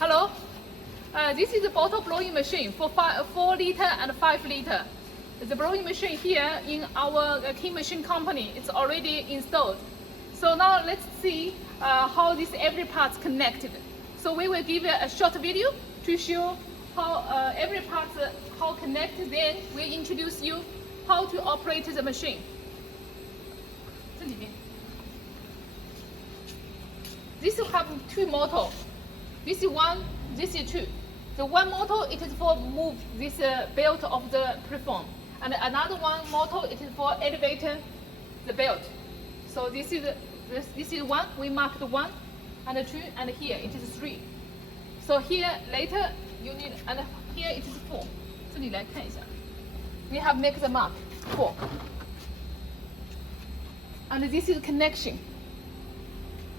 Hello. This is a bottle blowing machine for 4 liter and 5 liter. The blowing machine here in our King Machine company, it's already installed. So now let's see how this every part is connected. So we will give a short video to show how every part how connected. Then we introduce you how to operate the machine. 这里面 This will have 2 motor. This is 1, this is 2. The 1 motor it is for move this belt of the platform, and another 1 motor it is for elevator the belt. So this is 1. We marked 1 and 2, and here it is 3. So here later you need, and here it is 4. 这里来看一下 We have make the mark 4. And this is connection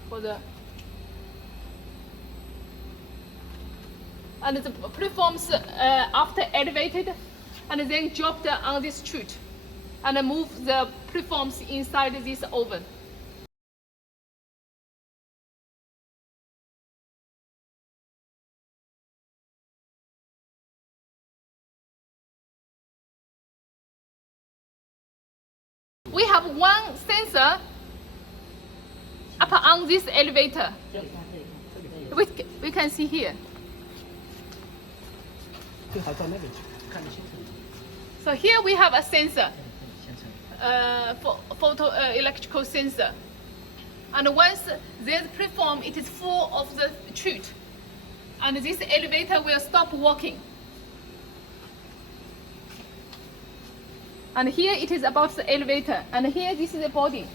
for the. And the platforms after elevated and then dropped on this chute and move the platforms inside this oven. We have 1 sensor up on this elevator. We can see here. So here we have a sensor, electrical sensor, and once this platform it is full of the chute, and this elevator will stop working. And here it is about the elevator, and here this is the body.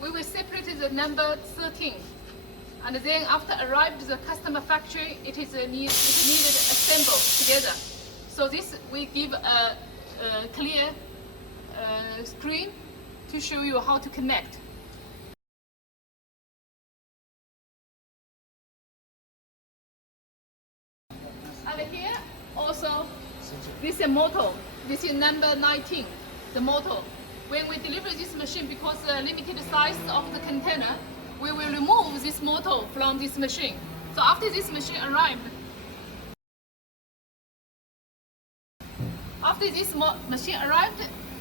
We will separate the number 13, and then after arrived the customer factory, it is needed assembled together. So this we give a clear screen to show you how to connect. And here also this is motor. This is number 19, the motor. When we deliver this machine, because the limited size of the container, we will remove this motor from this machine. So after this machine arrived,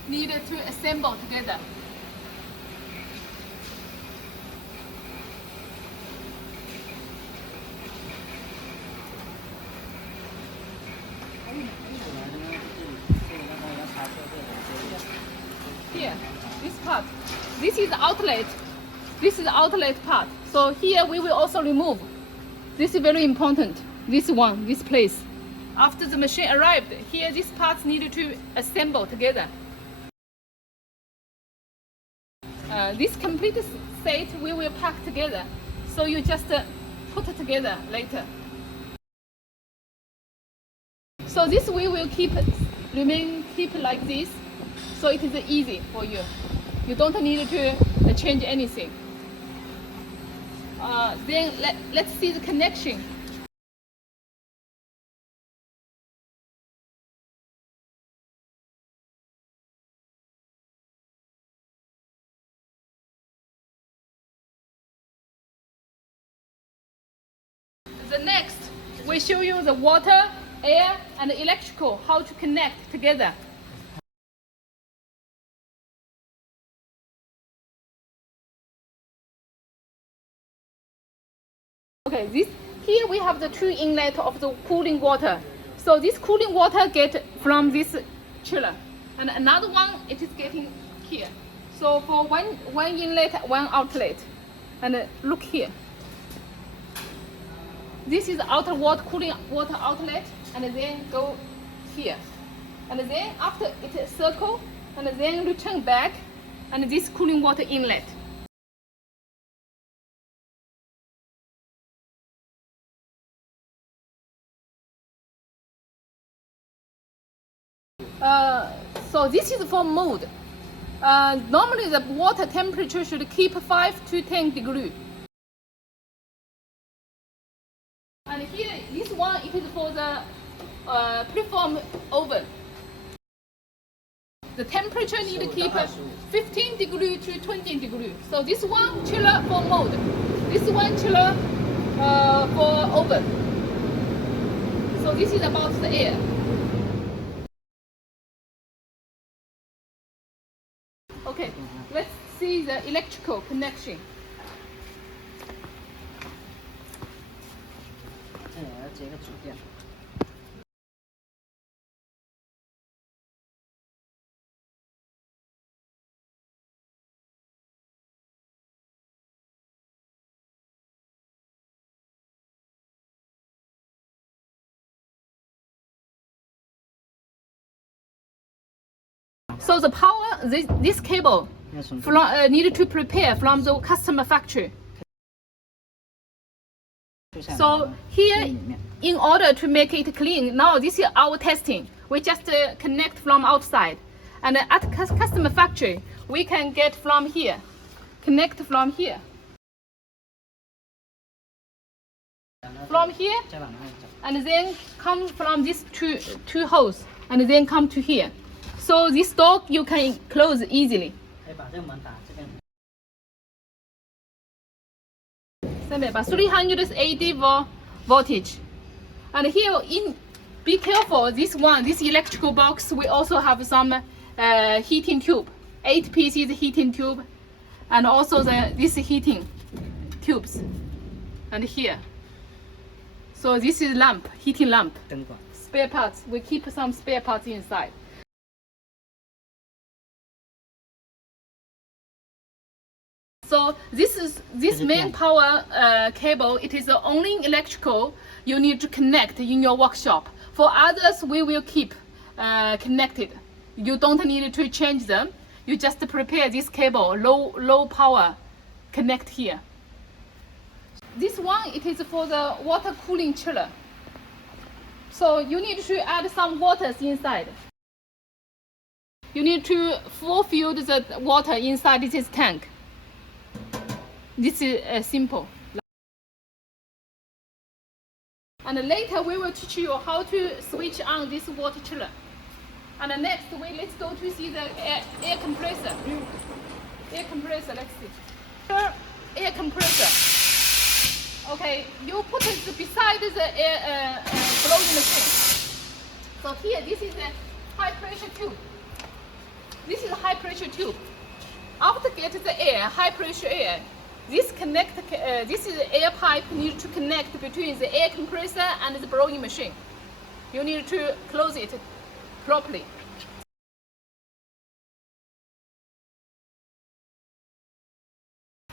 needed to assemble together. Here, this part, this is the outlet. This is the outlet part. So here we will also remove. This is very important. This one, this place. After the machine arrived, here these parts needed to assemble together. This complete set we will pack together. So you just put it together later. So this we will keep like this. So it is easy for you. You don't need to change anything. Then let's see the connection. The next, we show you the water, air, and electrical, how to connect together. Okay, here we have the 2 inlet of the cooling water. So this cooling water get from this chiller, and another one it is getting here. So for one inlet, 1 outlet, and look here. This is the outer water cooling water outlet, and then go here, and then after it circle, and then return back, and this cooling water inlet. So this is for mold. Normally the water temperature should keep 5 to 10 degrees. And here, this one, it is for the preform oven. The temperature need to keep 15 degrees to 20 degrees. So this one chiller for mold. This one chiller for oven. So this is about the air. Okay, let's see the electrical connection. So the power, this cable needed to prepare from the customer factory. So here, in order to make it clean, now this is our testing. We just connect from outside. And at customer factory, we can get from here, connect from here. From here, and then come from these two holes, and then come to here. So this door you can close easily. 380 voltage. And here, be careful, this electrical box, we also have some heating tube, 8 pieces heating tube, and also this heating tubes, and here. So this is lamp, heating lamp, spare parts. We keep some spare parts inside. So this main power cable. It is the only electrical you need to connect in your workshop. For others, we will keep connected. You don't need to change them. You just prepare this cable, low power, connect here. This one, it is for the water cooling chiller. So you need to add some waters inside. You need to fulfill the water inside this tank. This is simple. And later we will teach you how to switch on this water chiller. And next, let's go to see the air compressor. Air compressor, let's see. Air compressor. Okay, you put it beside the air blowing machine. So here, this is a high pressure tube. This is a high pressure tube. After get the air, high pressure air, this is the air pipe need to connect between the air compressor and the blowing machine. You need to close it properly.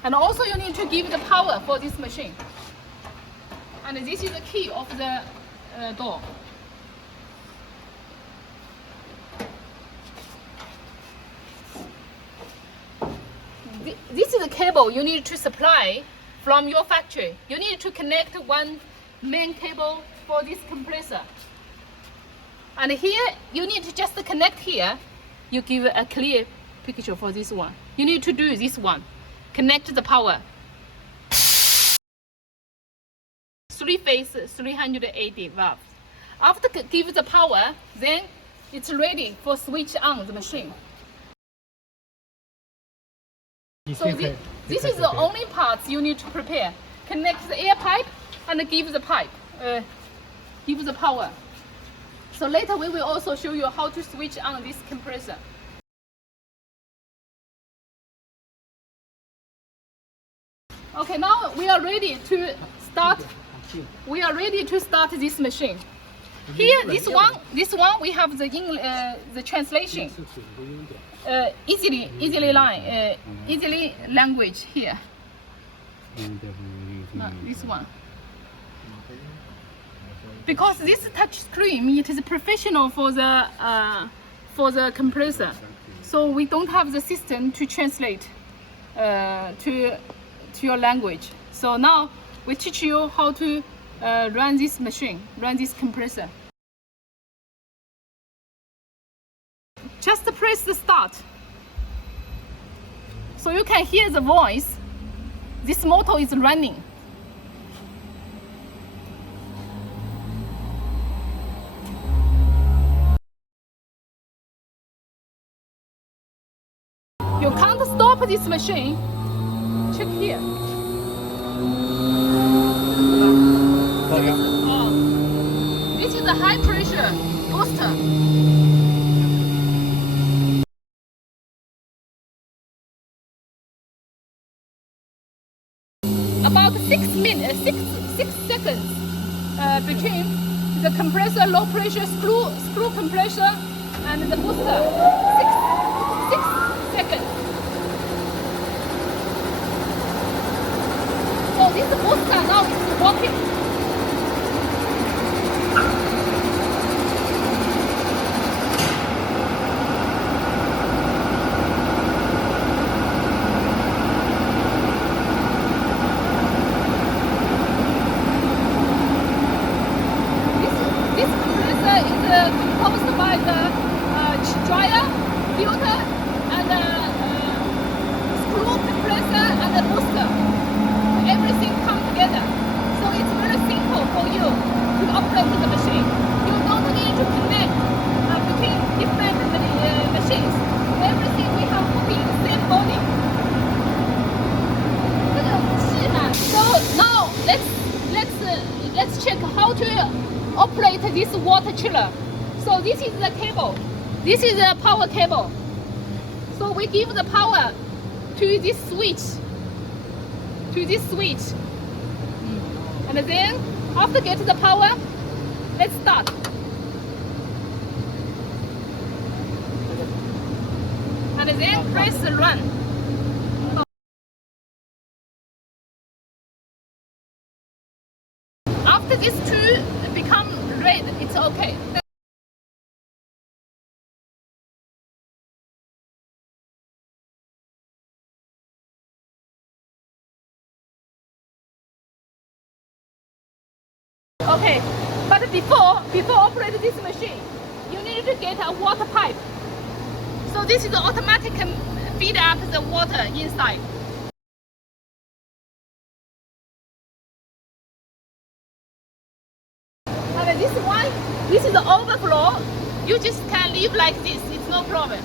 And also you need to give the power for this machine. And this is the key of the door. This is the cable you need to supply from your factory. You need to connect one main cable for this compressor. And here, you need to just connect here. You give a clear picture for this one. You need to do this one. Connect the power. 3-phase 380 volts. After give the power, then it's ready for switch on the machine. So this is the only parts you need to prepare. Connect the air pipe and give the give the power. So later we will also show you how to switch on this compressor. Okay, now we are ready to start. We are ready to start this machine. Here, this one we have the translation. Easily language here. This one. Because this touch screen, it is professional for the compressor. So we don't have the system to translate to your language. So now we teach you how to run this machine, run this compressor. Just press the start. So you can hear the voice. This motor is running. You can't stop this machine. Check here. This is a high pressure booster. About 6 seconds between the compressor, low pressure screw compressor, and the booster. 6 seconds. So this booster now is working. This compressor is composed by the dryer, filter, and screw compressor and the booster. Everything comes together. So it's very simple for you to operate the machine. You don't need to connect between different machines. Everything we have put in the same body. So now let's check how to operate this water chiller. So this is the cable. This is the power cable. So we give the power to this switch. And then after get the power, let's start. And then press run. After these two become red, it's okay. Okay, but before operating this machine, you need to get a water pipe. So this is automatic feed up the water inside. And this one, this is the overflow. You just can leave like this, it's no problem.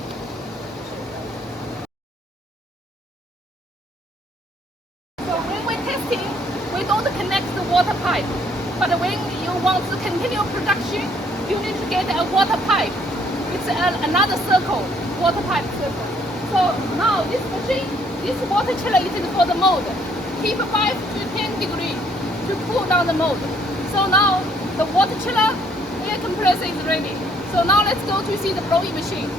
So when we're testing, we don't connect the water pipe. But when you want to continue production, you need to get a water pipe. It's another circle, water pipe circle. So now this machine, this water chiller is for the mold. Keep 5 to 10 degrees to cool down the mold. So now the water chiller air compressor is ready. So now let's go to see the blowing machine.